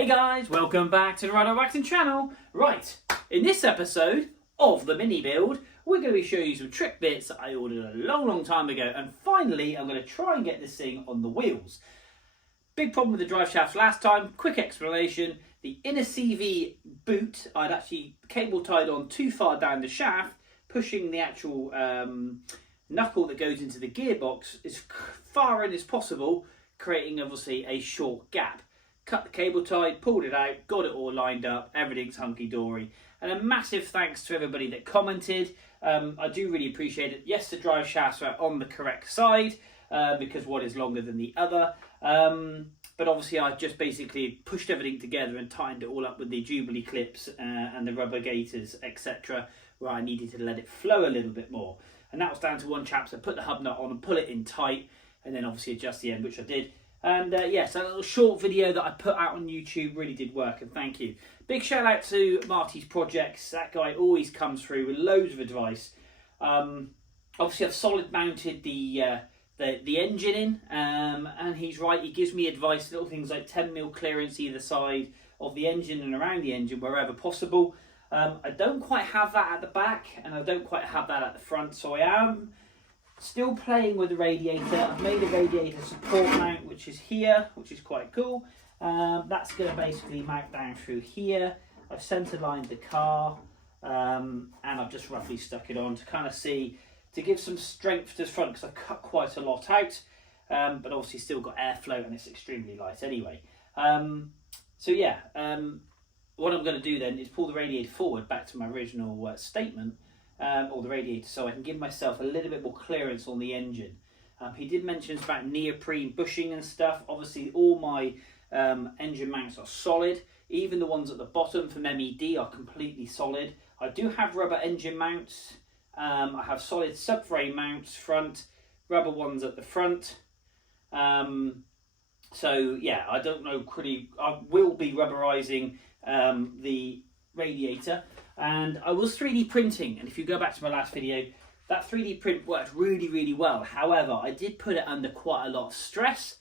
Hey guys, welcome back to the Rhino Waxing channel. Right, in this episode of the mini build, we're going to be showing you some trick bits that I ordered a long time ago, and finally I'm going to try and get this thing on the wheels. Big problem with the drive shafts last time, quick explanation. The inner CV boot, I'd actually cable tied on too far down the shaft, pushing the actual knuckle that goes into the gearbox as far in as possible, creating obviously a short gap. Cut the cable tie, pulled it out, got it all lined up, everything's hunky-dory. And a massive thanks to everybody that commented. I do really appreciate it. Yes, the drive shafts are on the correct side because one is longer than the other. But obviously I just basically pushed everything together and tightened it all up with the Jubilee clips and the rubber gaiters, etc., where I needed to let it flow a little bit more. And that was down to one chap, so put the hub nut on and pull it in tight, and then obviously adjust the end, which I did. And yes, a little short video that I put out on YouTube really did work, and thank you. Big shout out to Marty's Projects. That guy always comes through with loads of advice. Obviously I've solid mounted the engine in, and he's right, he gives me advice, little things like 10mm clearance either side of the engine and around the engine wherever possible. I don't quite have that at the back, and I don't quite have that at the front, so I am still playing with the radiator. I've made a radiator support mount, which is here, which is quite cool. That's going to basically mount down through here. I've centre lined the car, and I've just roughly stuck it on to kind of see, to give some strength to the front, because I've cut quite a lot out, but obviously still got airflow and it's extremely light anyway. So yeah, what I'm going to do then is pull the radiator forward back to my original statement, or the radiator, so I can give myself a little bit more clearance on the engine. He did mention about neoprene bushing and stuff. Obviously all my engine mounts are solid, even the ones at the bottom from MED are completely solid. I do have rubber engine mounts, I have solid subframe mounts front, rubber ones at the front. So yeah, I don't know, I will be rubberizing the radiator. And I was 3D printing, and if you go back to my last video, that 3D print worked really well. However, I did put it under quite a lot of stress,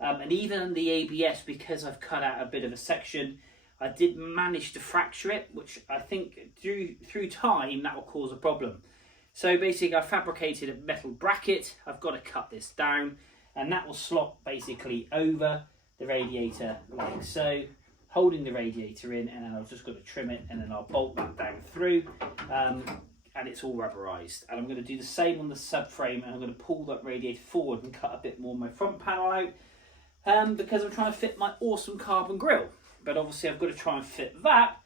and even the ABS, because I've cut out a bit of a section, I did manage to fracture it, which I think through time that will cause a problem. So basically I fabricated a metal bracket. I've got to cut this down, and that will slot basically over the radiator like so, holding the radiator in, and then I've just got to trim it, and then I'll bolt that down through, and it's all rubberized. And I'm going to do the same on the subframe, and I'm going to pull that radiator forward and cut a bit more of my front panel out, because I'm trying to fit my awesome carbon grille. But obviously I've got to try and fit that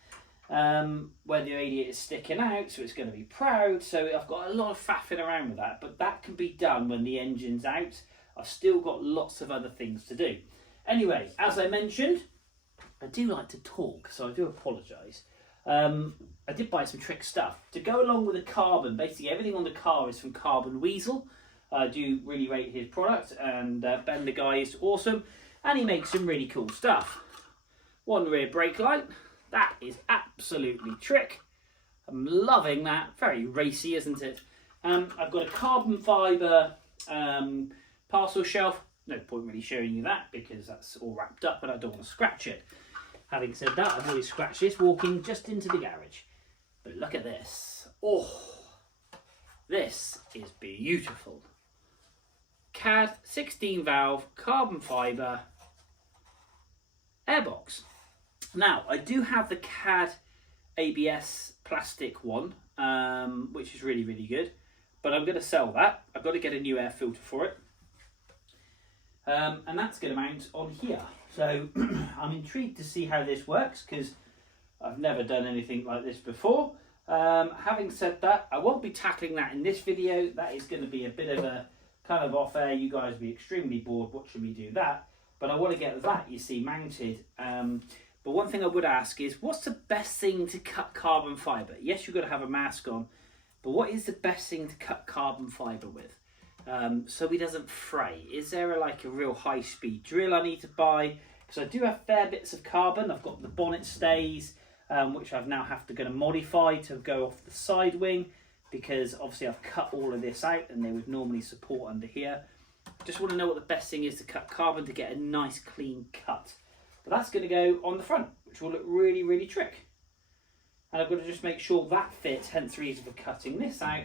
where the radiator is sticking out, so it's going to be proud. So I've got a lot of faffing around with that, but that can be done when the engine's out. I've still got lots of other things to do. Anyway, as I mentioned, I do like to talk, so I do apologise. I did buy some trick stuff to go along with the carbon. Basically everything on the car is from Carbon Weasel. I do really rate his product, and Ben the guy is awesome, and he makes some really cool stuff. One rear brake light, that is absolutely trick. I'm loving that, very racy, isn't it? I've got a carbon fibre parcel shelf. No point really showing you that because that's all wrapped up and I don't want to scratch it. Having said that, I've already scratched this walking just into the garage. But look at this. Oh, this is beautiful. CAD 16 valve carbon fibre airbox. Now, I do have the CAD ABS plastic one, which is really good. But I'm going to sell that. I've got to get a new air filter for it. And that's going to mount on here. So I'm intrigued to see how this works, because I've never done anything like this before. Having said that, I won't be tackling that in this video. That is going to be a bit of a kind of off air. You guys will be extremely bored watching me do that. But I want to get that, you see, mounted. But one thing I would ask is, what's the best thing to cut carbon fibre? Yes, you've got to have a mask on, but what is the best thing to cut carbon fibre with? So he doesn't fray. Is there a real high speed drill I need to buy? Because I do have fair bits of carbon. I've got the bonnet stays, which I've now have to go to modify to go off the side wing, because obviously I've cut all of this out and they would normally support under here. Just want to know what the best thing is to cut carbon to get a nice clean cut. But that's going to go on the front, which will look really, really trick. And I've got to just make sure that fits, hence the reason for cutting this out.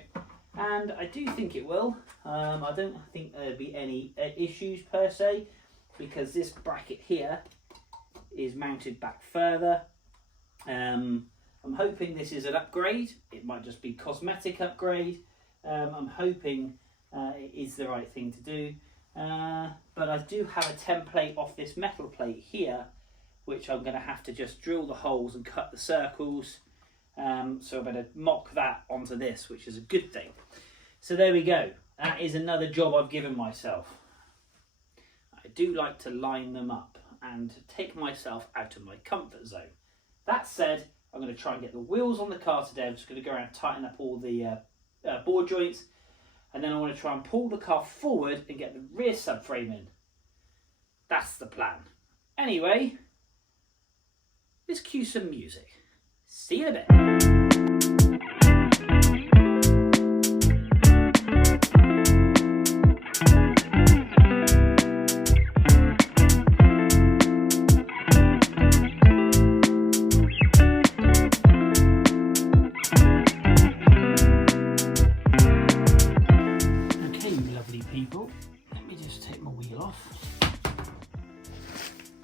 And I do think it will. I don't think there'll be any issues per se, because this bracket here is mounted back further. I'm hoping this is an upgrade. It might just be cosmetic upgrade. I'm hoping it is the right thing to do. But I do have a template off this metal plate here, which I'm going to have to just drill the holes and cut the circles. So I better mock that onto this, which is a good thing. So there we go. That is another job I've given myself. I do like to line them up and take myself out of my comfort zone. That said, I'm going to try and get the wheels on the car today. I'm just going to go around and tighten up all the board joints. And then I want to try and pull the car forward and get the rear subframe in. That's the plan. Anyway, let's cue some music. See you in a bit.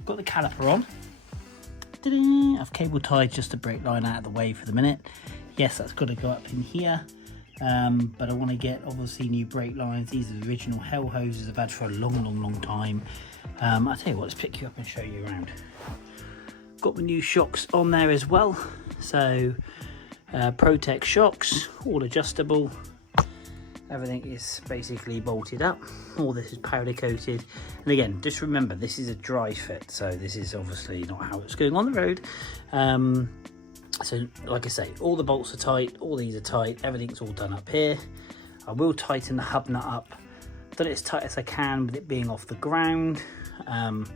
Got the caliper on. I've cable tied just the brake line out of the way for the minute. Yes, that's got to go up in here, but I want to get obviously new brake lines. These are the original hell hoses I've had for a long time. I'll tell you what, let's pick you up and show you around. Got the new shocks on there as well, so Protec shocks, all adjustable. Everything is basically bolted up. All this is powder coated. And again, just remember, this is a dry fit, so this is obviously not how it's going on the road. So like I say, all the bolts are tight, all these are tight, everything's all done up here. I will tighten the hub nut up, done it as tight as I can with it being off the ground. And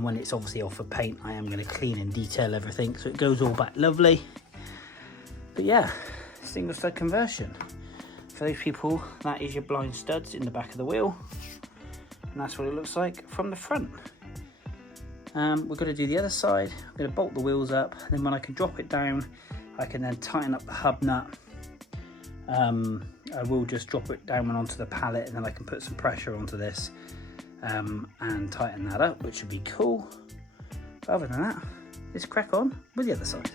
when it's obviously off of paint, I am going to clean and detail everything so it goes all back lovely. But yeah, single stud conversion. For those people, that is your blind studs in the back of the wheel, and that's what it looks like from the front. We're going to do the other side. I'm going to bolt the wheels up, and then when I can drop it down, I can then tighten up the hub nut. I will just drop it down and onto the pallet, and then I can put some pressure onto this and tighten that up, which would be cool. But other than that, let's crack on with the other side.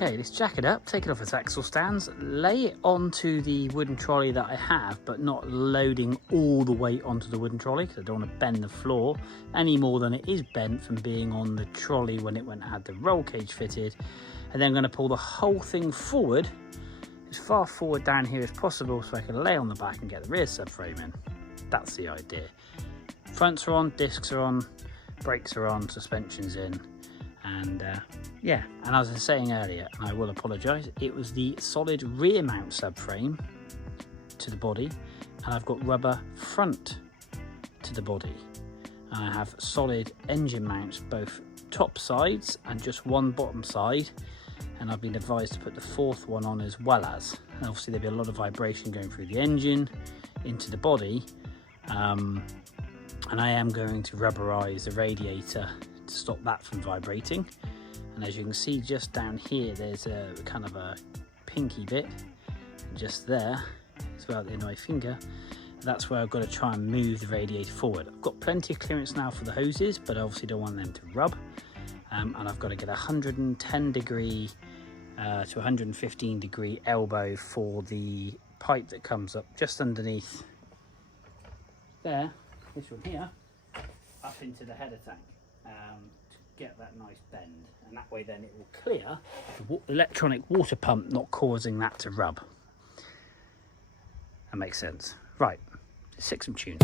Okay, let's jack it up, take it off its axle stands, lay it onto the wooden trolley that I have, but not loading all the weight onto the wooden trolley because I don't want to bend the floor any more than it is bent from being on the trolley when it went and had the roll cage fitted. And then I'm going to pull the whole thing forward, as far forward down here as possible, so I can lay on the back and get the rear subframe in. That's the idea. Fronts are on, discs are on, brakes are on, suspension's in. And yeah, and as I was saying earlier, and I will apologise, it was the solid rear mount subframe to the body, and I've got rubber front to the body. And I have solid engine mounts both top sides and just one bottom side, and I've been advised to put the fourth one on as well as. And obviously there'll be a lot of vibration going through the engine into the body, and I am going to rubberise the radiator to stop that from vibrating. And as you can see just down here, there's a kind of a pinky bit, and just there as well at the end of my finger, that's where I've got to try and move the radiator forward. I've got plenty of clearance now for the hoses, but I obviously don't want them to rub, and I've got to get a 110 degree to 115 degree elbow for the pipe that comes up just underneath there, this one here, up into the header tank. To get that nice bend, and that way then it will clear the electronic water pump, not causing that to rub. That makes sense. Right, stick some tunes.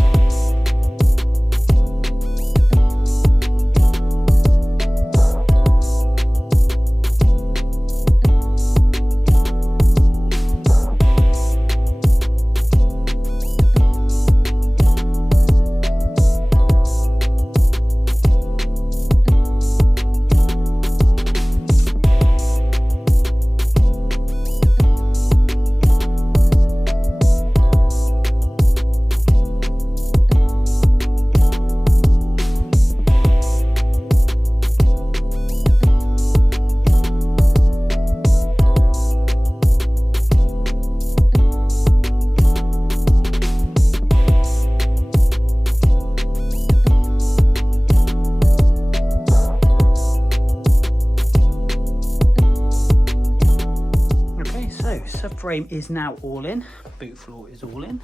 Subframe is now all in, boot floor is all in,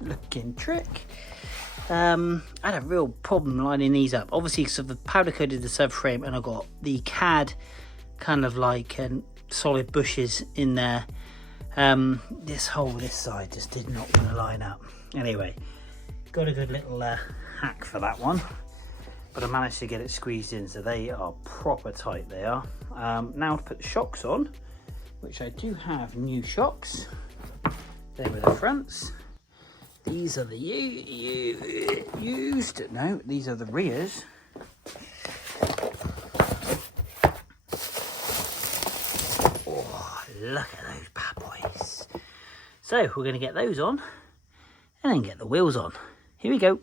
looking trick. I had a real problem lining these up, obviously because of the powder coated the subframe and I got the CAD kind of like solid bushes in there. This side just did not want to line up. Anyway, got a good little hack for that one, but I managed to get it squeezed in, so they are proper tight, they are. Now to put the shocks on, which I do have new shocks. They were the fronts. These are the used. No, these are the rears. Oh, look at those bad boys. So we're going to get those on and then get the wheels on. Here we go.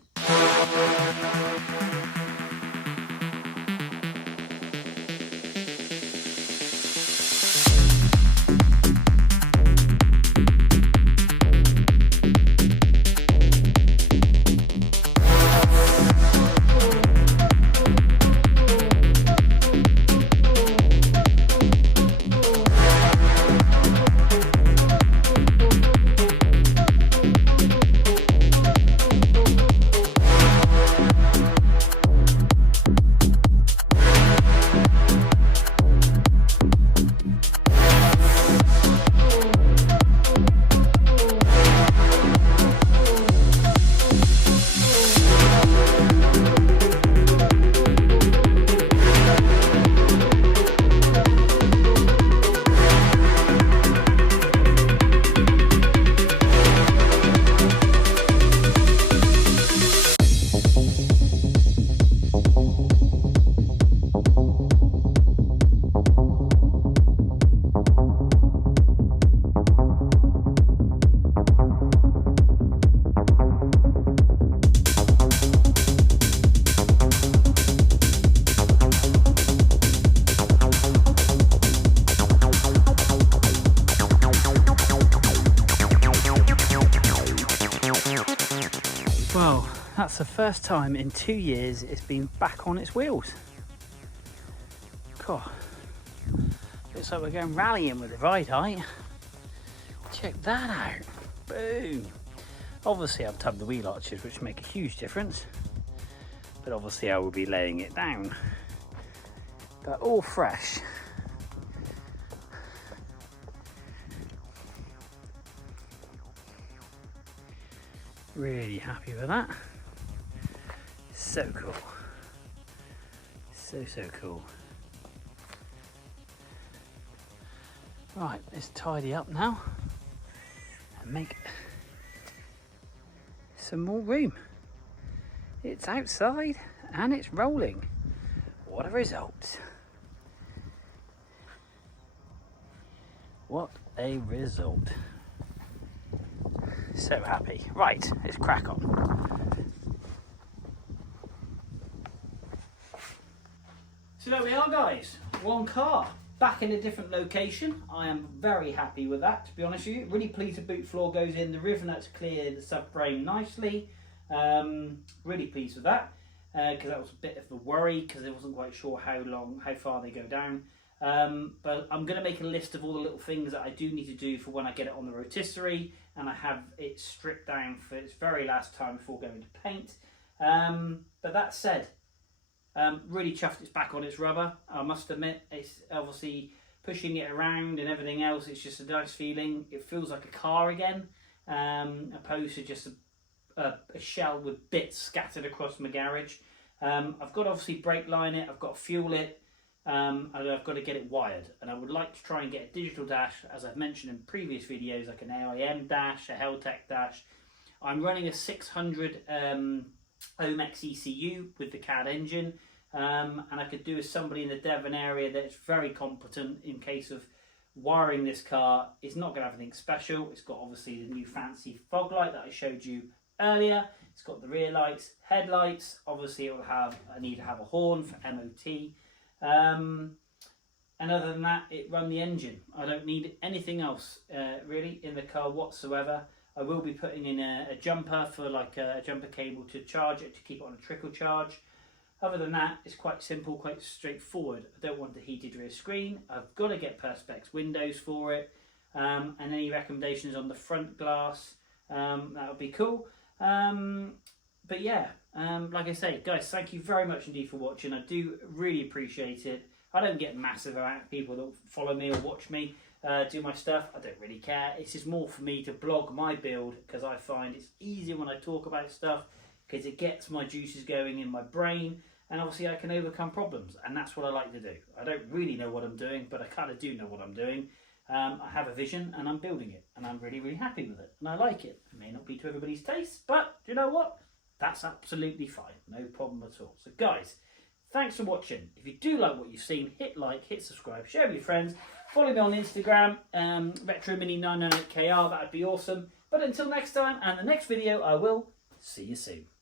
Well, that's the first time in 2 years it's been back on its wheels. God, looks like we're going rallying with the ride height. Check that out. Boom. Obviously I've tubbed the wheel arches, which make a huge difference, but obviously I will be laying it down. But all fresh. Really happy with that. So cool. So cool. Right, let's tidy up now and make some more room. It's outside and it's rolling. What a result. What a result. So happy. Right, let's crack on. So there we are, guys. One car. Back in a different location. I am very happy with that, to be honest with you. Really pleased the boot floor goes in. The river nuts clear the subframe nicely. Really pleased with that. Because that was a bit of a worry, because I wasn't quite sure how far they go down. But I'm going to make a list of all the little things that I do need to do for when I get it on the rotisserie and I have it stripped down for its very last time before going to paint. But that said, really chuffed it's back on its rubber. I must admit, it's obviously pushing it around and everything else, it's just a nice feeling. It feels like a car again, opposed to just a shell with bits scattered across my garage. I've got to obviously brake line it, I've got to fuel it, and I've got to get it wired. And I would like to try and get a digital dash, as I've mentioned in previous videos, like an AIM dash, a Heltec dash. I'm running a 600 Omex ECU with the CAD engine, and I could do with somebody in the Devon area that's very competent in case of wiring this car. It's not going to have anything special. It's got obviously the new fancy fog light that I showed you earlier. It's got the rear lights, headlights. Obviously it will have, I need to have a horn for MOT. And other than that, it run the engine. I don't need anything else really in the car whatsoever. I will be putting in a jumper for like a jumper cable to charge it, to keep it on a trickle charge. Other than that, it's quite simple, quite straightforward. I don't want the heated rear screen. I've got to get Perspex windows for it. And any recommendations on the front glass, that would be cool. But yeah, like I say, guys, thank you very much indeed for watching. I do really appreciate it. I don't get massive amount of people that follow me or watch me do my stuff. I don't really care. It's just more for me to blog my build, because I find it's easier when I talk about stuff, because it gets my juices going in my brain, and obviously I can overcome problems, and that's what I like to do. I don't really know what I'm doing, but I kind of do know what I'm doing. I have a vision and I'm building it, and I'm really, really happy with it, and I like it. It may not be to everybody's taste, but you know what? That's absolutely fine. No problem at all. So guys, thanks for watching. If you do like what you've seen, hit like, hit subscribe, share with your friends. Follow me on Instagram, RetroMini998KR, that would be awesome. But until next time, and the next video, I will see you soon.